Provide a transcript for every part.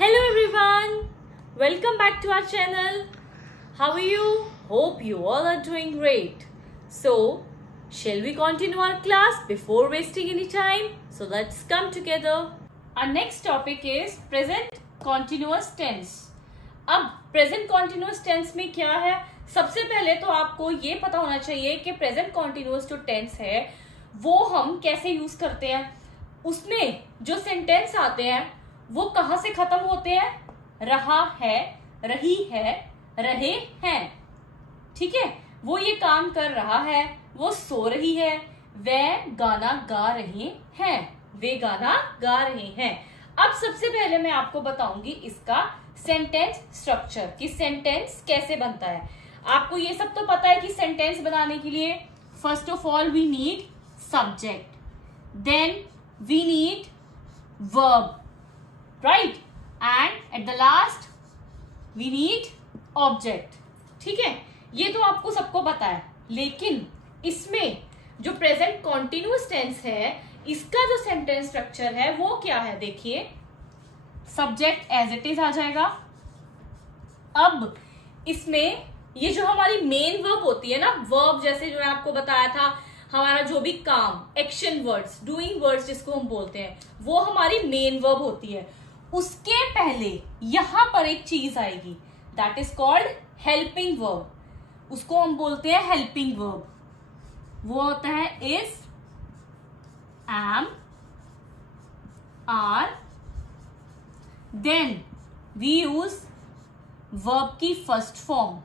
Hello everyone, welcome back to our channel. How are you? Hope you all are doing great. So, shall we continue our class before wasting any time? So let's come together. Our next topic is present continuous tense. अब present continuous tense में क्या है? सबसे पहले तो आपको ये पता होना चाहिए कि present continuous जो tense है वो हम कैसे यूज करते हैं. उसमें जो सेंटेंस आते हैं वो कहाँ से खत्म होते हैं? रहा है, रही है, रहे हैं. ठीक है, वो ये काम कर रहा है, वो सो रही है, वह गाना गा रहे हैं, वे गाना गा रहे हैं. अब सबसे पहले मैं आपको बताऊंगी इसका सेंटेंस स्ट्रक्चर कि सेंटेंस कैसे बनता है. आपको ये सब तो पता है कि सेंटेंस बनाने के लिए first of all we need subject, then we need verb, right? And at the last we need object. ठीक है, ये तो आपको सबको पता है. लेकिन इसमें जो प्रेजेंट कॉन्टिन्यूअस टेंस है इसका जो सेंटेंस स्ट्रक्चर है वो क्या है? देखिए, सब्जेक्ट एज इट इज आ जाएगा. अब इसमें ये जो हमारी मेन वर्ब होती है ना, वर्ब जैसे जो मैं आपको बताया था, हमारा जो भी काम, एक्शन वर्ड्स, डूइंग वर्ड्स जिसको हम बोलते हैं, वो हमारी मेन वर्ब होती है. उसके पहले यहां पर एक चीज आएगी, that is called helping verb. उसको हम बोलते हैं हेल्पिंग वर्ब. वो होता है is, am, are. Then we use verb की फर्स्ट फॉर्म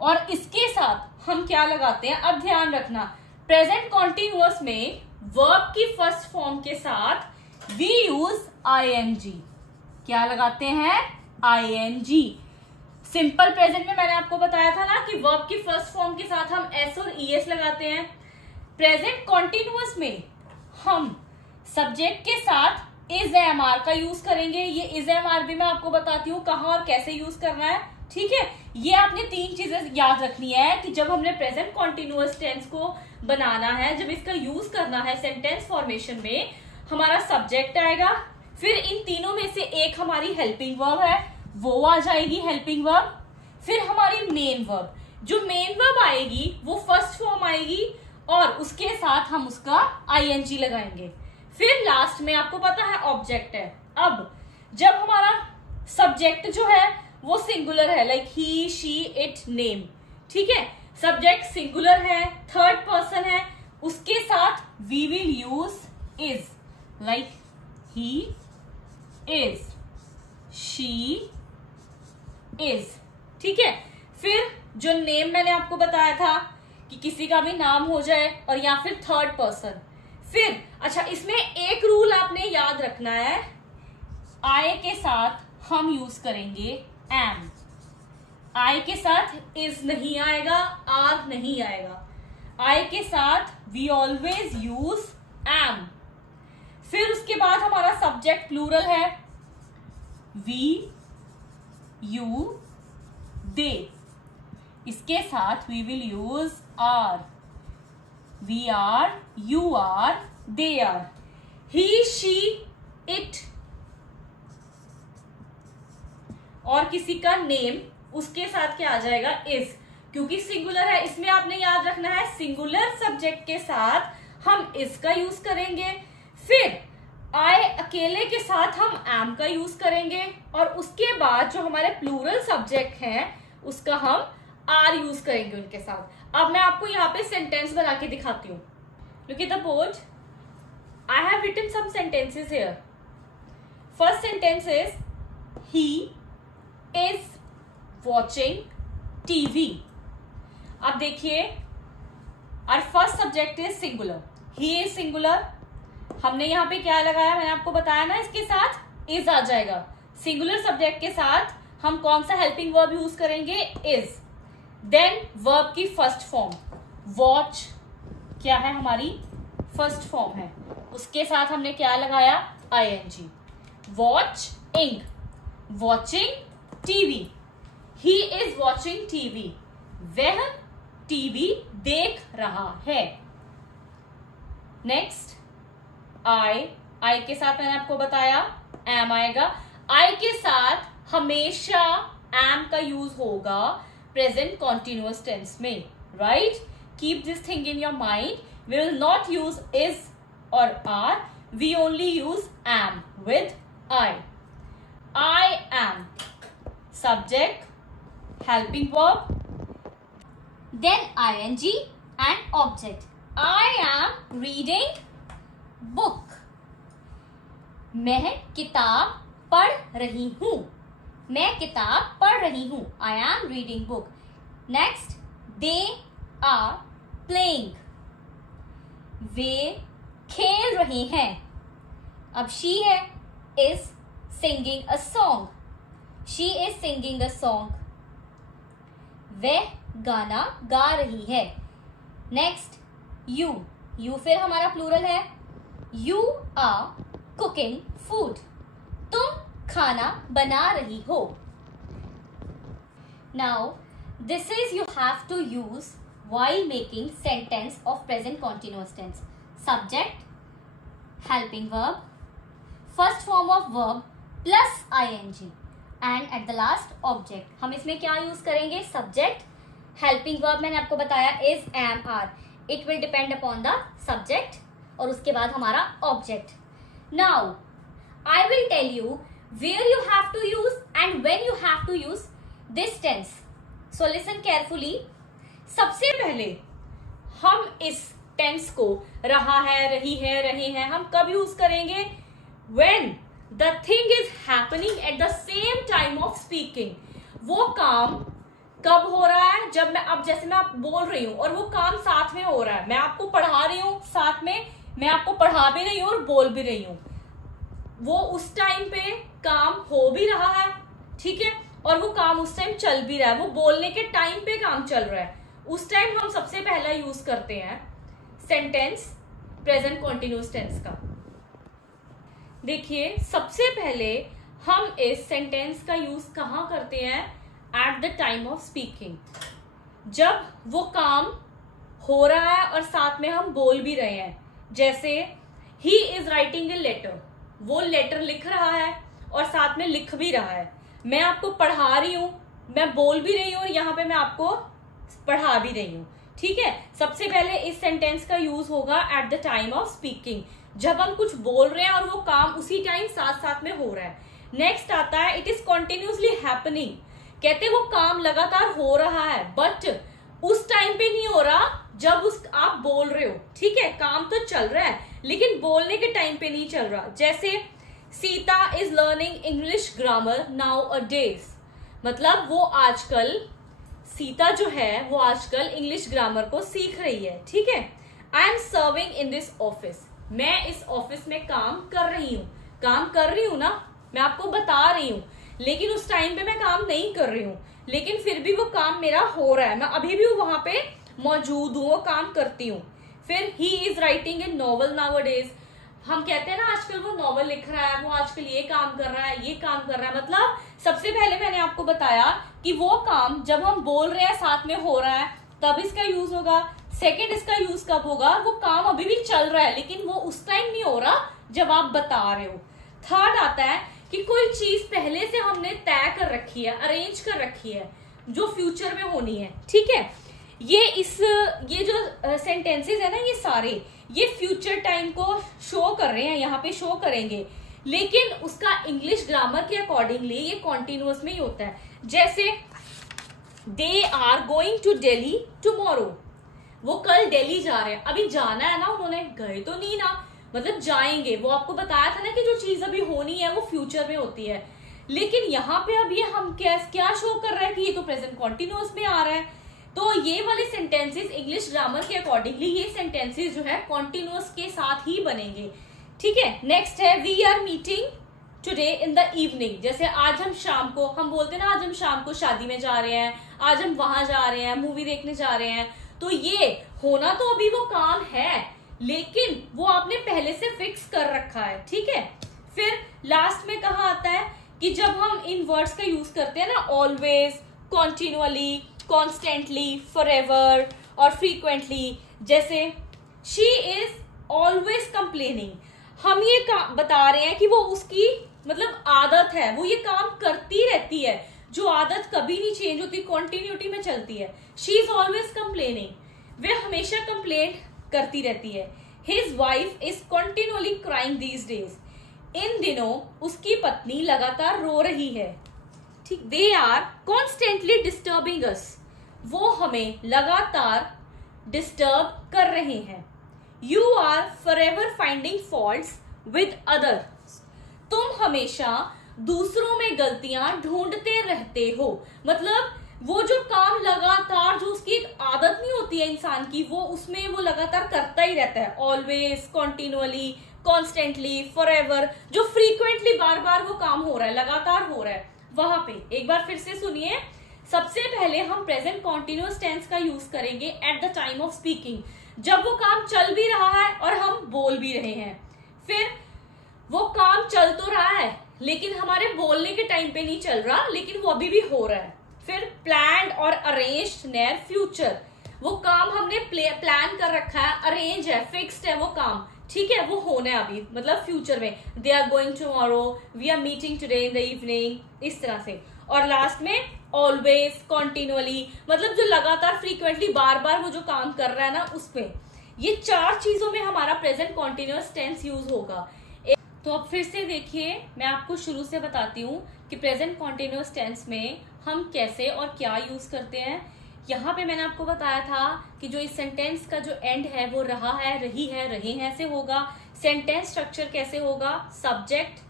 और इसके साथ हम क्या लगाते हैं? अब ध्यान रखना, प्रेजेंट कॉन्टिन्यूअस में वर्ब की फर्स्ट फॉर्म के साथ वी यूज आईएनजी. क्या लगाते हैं? आईएनजी. सिंपल प्रेजेंट में मैंने आपको बताया था ना कि वर्ब की फर्स्ट फॉर्म के साथ हम एस और ईएस लगाते हैं. प्रेजेंट कॉन्टिन्यूअस में हम सब्जेक्ट के साथ इज एम आर का यूज करेंगे. ये इज एम आर भी मैं आपको बताती हूँ कहाँ और कैसे यूज करना है. ठीक है, ये आपने तीन चीजें याद रखनी है कि जब हमने प्रेजेंट कॉन्टिन्यूअस टेंस को बनाना है, जब इसका यूज करना है सेंटेंस फॉर्मेशन में, हमारा सब्जेक्ट आएगा, फिर इन तीनों में से एक हमारी हेल्पिंग वर्ब है, वो आ जाएगी हेल्पिंग वर्ब. फिर हमारी मेन वर्ब, जो मेन वर्ब आएगी वो फर्स्ट फॉर्म आएगी और उसके साथ हम उसका आईएनजी लगाएंगे. फिर लास्ट में आपको पता है ऑब्जेक्ट है. अब जब हमारा सब्जेक्ट जो है वो सिंगुलर है, like he, she, it, name. ठीक है, सब्जेक्ट सिंगुलर है, थर्ड पर्सन है, उसके साथ we will use is, like he is, she is. ठीक है, फिर जो नेम मैंने आपको बताया था कि किसी का भी नाम हो जाए और या फिर थर्ड पर्सन. फिर अच्छा, इसमें एक रूल आपने याद रखना है, आई के साथ हम यूज करेंगे एम. आई के साथ इज नहीं आएगा, आर नहीं आएगा. आई के साथ वी ऑलवेज यूज एम. फिर उसके बाद हमारा सब्जेक्ट प्लूरल है, वी, यू, दे. इसके साथ we will use are. We are, you are, they are. He, she, it और किसी का नेम, उसके साथ क्या आ जाएगा? इज. क्योंकि सिंगुलर है, इसमें आपने याद रखना है सिंगुलर सब्जेक्ट के साथ हम इज का यूज करेंगे. फिर आई अकेले के साथ हम एम का यूज करेंगे और उसके बाद जो हमारे प्लूरल सब्जेक्ट हैं उसका हम आर यूज करेंगे उनके साथ. अब मैं आपको यहाँ पे सेंटेंस बना के दिखाती हूँ. Look at the board. I have written some sentences here. First sentence is he is watching TV. अब देखिए, our first subject is singular, he is singular. हमने यहाँ पे क्या लगाया? मैंने आपको बताया ना, इसके साथ इज आ जाएगा. सिंगुलर सब्जेक्ट के साथ हम कौन सा हेल्पिंग वर्ब यूज करेंगे? इज. देन वर्ब की फर्स्ट फॉर्म, वॉच क्या है? हमारी फर्स्ट फॉर्म है. उसके साथ हमने क्या लगाया? ING. Watching, watching TV. He is watching TV, वह टीवी देख रहा है. नेक्स्ट आई, आई के साथ मैंने आपको बताया एम आएगा. आई के साथ हमेशा am का यूज होगा प्रेजेंट कॉन्टिन्यूअस टेंस में, right? Keep this thing in your mind. We will not use is or are. We only use am with I. I am subject, helping verb, then ing and object. I am reading book. मैं किताब पढ़ रही हूँ. मैं किताब पढ़ रही हूँ. I am reading book. Next, they are playing. वे खेल रहे हैं. अब she है is singing a song. She is singing a song. वह गाना गा रही है. Next, you. you फिर हमारा प्लूरल है. You are cooking food. तुम खाना बना रही हो. Now, this is you have to use while making sentence of present continuous tense. Subject, helping verb, first form of verb plus ing and at the last object. हम इसमें क्या use करेंगे? Subject, helping verb मैंने आपको बताया is, am, are. It will depend upon the subject और उसके बाद हमारा object. Now, I will tell you where you have to use and when you have to use this tense. So listen carefully. सबसे पहले हम इस tense को रहा है, रही है, रहे हैं, हम कब यूज करेंगे? When the thing is happening at the same time of speaking. वो काम कब हो रहा है? जब मैं, अब जैसे मैं आप बोल रही हूँ और वो काम साथ में हो रहा है. मैं आपको पढ़ा रही हूँ, साथ में मैं आपको पढ़ा भी रही हूँ और बोल भी रही हूँ. वो उस टाइम पे काम हो भी रहा है, ठीक है, और वो काम उस टाइम चल भी रहा है. वो बोलने के टाइम पे काम चल रहा है. उस टाइम हम सबसे पहला यूज करते हैं सेंटेंस प्रेजेंट कॉन्टिन्यूअस टेंस का. देखिए, सबसे पहले हम इस सेंटेंस का यूज कहाँ करते हैं? At the time of speaking. जब वो काम हो रहा है और साथ में हम बोल भी रहे हैं. जैसे he is writing a letter. वो लेटर लिख रहा है और साथ में लिख भी रहा है. मैं आपको पढ़ा रही हूं, मैं बोल भी रही हूं और यहाँ पे मैं आपको पढ़ा भी रही हूं. ठीक है, सबसे पहले इस सेंटेंस का यूज होगा at the time of speaking, जब हम कुछ बोल रहे हैं और वो काम उसी टाइम साथ साथ में हो रहा है. नेक्स्ट आता है इट इज कॉन्टिन्यूसली हैपनिंग. कहते वो काम लगातार हो रहा है बट उस टाइम पे नहीं हो रहा जब आप बोल रहे हो. ठीक है, काम तो चल रहा है लेकिन बोलने के टाइम पे नहीं चल रहा. जैसे Sita is learning English grammar now a days. मतलब वो आजकल, सीता जो है वो आजकल इंग्लिश ग्रामर को सीख रही है. ठीक है, I am serving in this office. मैं इस ऑफिस में काम कर रही हूँ. काम कर रही हूँ ना, मैं आपको बता रही हूँ, लेकिन उस टाइम पे मैं काम नहीं कर रही हूँ, लेकिन फिर भी वो काम मेरा हो रहा है. मैं अभी भी वहां पे मौजूद हूँ, वो काम करती हूँ. फिर ही is writing A novel now a days. हम कहते हैं ना आजकल वो नॉवल लिख रहा है, वो आजकल ये काम कर रहा है, ये काम कर रहा है. मतलब सबसे पहले मैंने आपको बताया कि वो काम जब हम बोल रहे हैं साथ में हो रहा है तब इसका यूज होगा. सेकंड, इसका यूज कब होगा? वो काम अभी भी चल रहा है लेकिन वो उस टाइम नहीं हो रहा जब आप बता रहे हो. थर्ड आता है कि कोई चीज पहले से हमने तय कर रखी है, अरेंज कर रखी है, जो फ्यूचर में होनी है. ठीक है, ये जो सेंटेंसेस है ना, ये सारे ये फ्यूचर टाइम को शो कर रहे हैं, यहाँ पे शो करेंगे, लेकिन उसका इंग्लिश ग्रामर के अकॉर्डिंगली ये कॉन्टिन्यूअस में ही होता है. जैसे they are going to Delhi tomorrow. वो कल दिल्ली जा रहे हैं. अभी जाना है ना, उन्होंने गए तो नहीं ना, मतलब जाएंगे. वो आपको बताया था ना कि जो चीज अभी होनी है वो फ्यूचर में होती है, लेकिन यहाँ पे अब ये हम क्या शो कर रहा है कि ये तो प्रेजेंट कॉन्टिन्यूअस में आ रहा है. तो ये वाले सेंटेंसेस इंग्लिश ग्रामर के अकॉर्डिंगली ये सेंटेंसेस जो है कॉन्टिन्यूअस के साथ ही बनेंगे. ठीक है, नेक्स्ट है we are meeting today in the evening. जैसे आज हम शाम को, हम बोलते हैं ना आज हम शाम को शादी में जा रहे हैं, आज हम वहां जा रहे हैं, मूवी देखने जा रहे हैं. तो ये होना तो अभी वो काम है लेकिन वो आपने पहले से फिक्स कर रखा है. ठीक है, फिर लास्ट में कहा आता है कि जब हम इन वर्ड्स का यूज करते हैं ना, ऑलवेज, कॉन्टिन्यूअली, कॉन्स्टेंटली, फॉरएवर और फ्रीक्वेंटली. जैसे शी इज ऑलवेज कंप्लेनिंग. हम ये बता रहे हैं कि वो उसकी मतलब आदत है, वो ये काम करती रहती है, जो आदत कभी नहीं चेंज होती, कॉन्टिन्यूटी में चलती है। शी इज ऑलवेज कंप्लेनिंग, वे हमेशा कंप्लेंट करती रहती है। His wife is continually crying these days, इन दिनों उसकी पत्नी लगातार रो रही है। ठीक, they are constantly disturbing us, वो हमें लगातार डिस्टर्ब कर रहे हैं। You are forever finding faults with others, तुम हमेशा दूसरों में गलतियां ढूंढते रहते हो। मतलब वो जो काम लगातार, जो उसकी एक आदत नहीं होती है इंसान की, वो उसमें वो लगातार करता ही रहता है, ऑलवेज, कॉन्टिन्यूअली, कॉन्स्टेंटली, फॉरएवर, जो फ्रीक्वेंटली बार बार वो काम हो रहा है, लगातार हो रहा है। वहां पे एक बार फिर से सुनिए। सबसे पहले हम प्रेजेंट कॉन्टिन्यूअस टेंस का यूज करेंगे at the time of speaking, जब वो काम चल भी रहा है और हम बोल भी रहे हैं। फिर वो काम चल तो रहा है लेकिन हमारे बोलने के टाइम पे नहीं चल रहा, लेकिन वो अभी भी हो रहा है। फिर प्लान्ड और अरेंज्ड नियर फ्यूचर, वो काम हमने प्लान कर रखा है, अरेंज है, फिक्स्ड है वो काम, ठीक है, वो होना है अभी, मतलब फ्यूचर में। They are going tomorrow, we are meeting today in the evening, इस तरह से। और लास्ट में ऑलवेज, कॉन्टिन्यूअली, मतलब जो लगातार, फ्रीक्वेंटली, बार बार वो जो काम कर रहा है ना, उसमें। ये 4 चीजों में हमारा प्रेजेंट कॉन्टिन्यूअस टेंस यूज होगा। तो अब फिर से देखिए, मैं आपको शुरू से बताती हूँ कि प्रेजेंट कॉन्टिन्यूअस टेंस में हम कैसे और क्या यूज करते हैं। यहाँ पे मैंने आपको बताया था कि जो इस सेंटेंस का जो एंड है वो रहा है, रही है, रहे हैं से होगा। सेंटेंस स्ट्रक्चर कैसे होगा, subject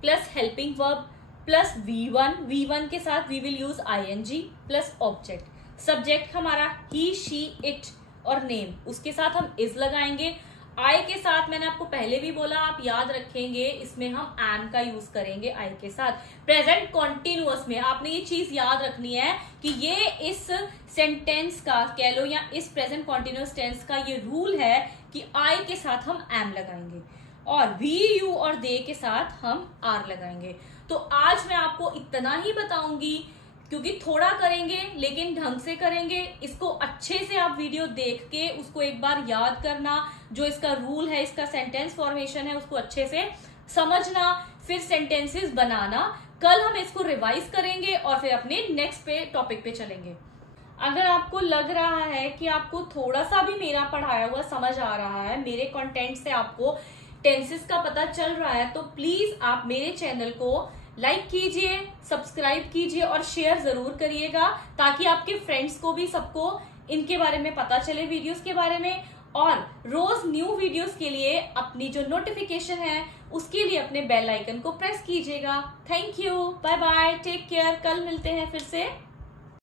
plus helping verb plus V1 के साथ we will use ING plus object. Subject हमारा ही, शी, इट और नेम, उसके साथ हम इज लगाएंगे। आई के साथ मैंने आपको पहले भी बोला, आप याद रखेंगे, इसमें हम एम का यूज करेंगे आई के साथ। प्रेजेंट कॉन्टिन्यूअस में आपने ये चीज याद रखनी है कि ये इस सेंटेंस का कह लो, या इस प्रेजेंट कॉन्टिन्यूअस टेंस का ये रूल है कि आई के साथ हम एम लगाएंगे और वी, यू और दे के साथ हम आर लगाएंगे। तो आज मैं आपको इतना ही बताऊंगी, क्योंकि थोड़ा करेंगे लेकिन ढंग से करेंगे। इसको अच्छे से आप वीडियो देख के उसको एक बार याद करना, जो इसका रूल है, इसका सेंटेंस फॉर्मेशन है, उसको अच्छे से समझना, फिर सेंटेंसेस बनाना। कल हम इसको रिवाइज करेंगे और फिर अपने नेक्स्ट टॉपिक पे चलेंगे। अगर आपको लग रहा है कि आपको थोड़ा सा भी मेरा पढ़ाया हुआ समझ आ रहा है, मेरे कंटेंट से आपको टेंसेस का पता चल रहा है, तो प्लीज आप मेरे चैनल को लाइक कीजिए, सब्सक्राइब कीजिए और शेयर जरूर करिएगा, ताकि आपके फ्रेंड्स को भी, सबको इनके बारे में पता चले, वीडियोस के बारे में। और रोज न्यू वीडियोस के लिए अपनी जो नोटिफिकेशन है उसके लिए अपने बेल आइकन को प्रेस कीजिएगा। Thank you, bye bye, take care, कल मिलते हैं फिर से।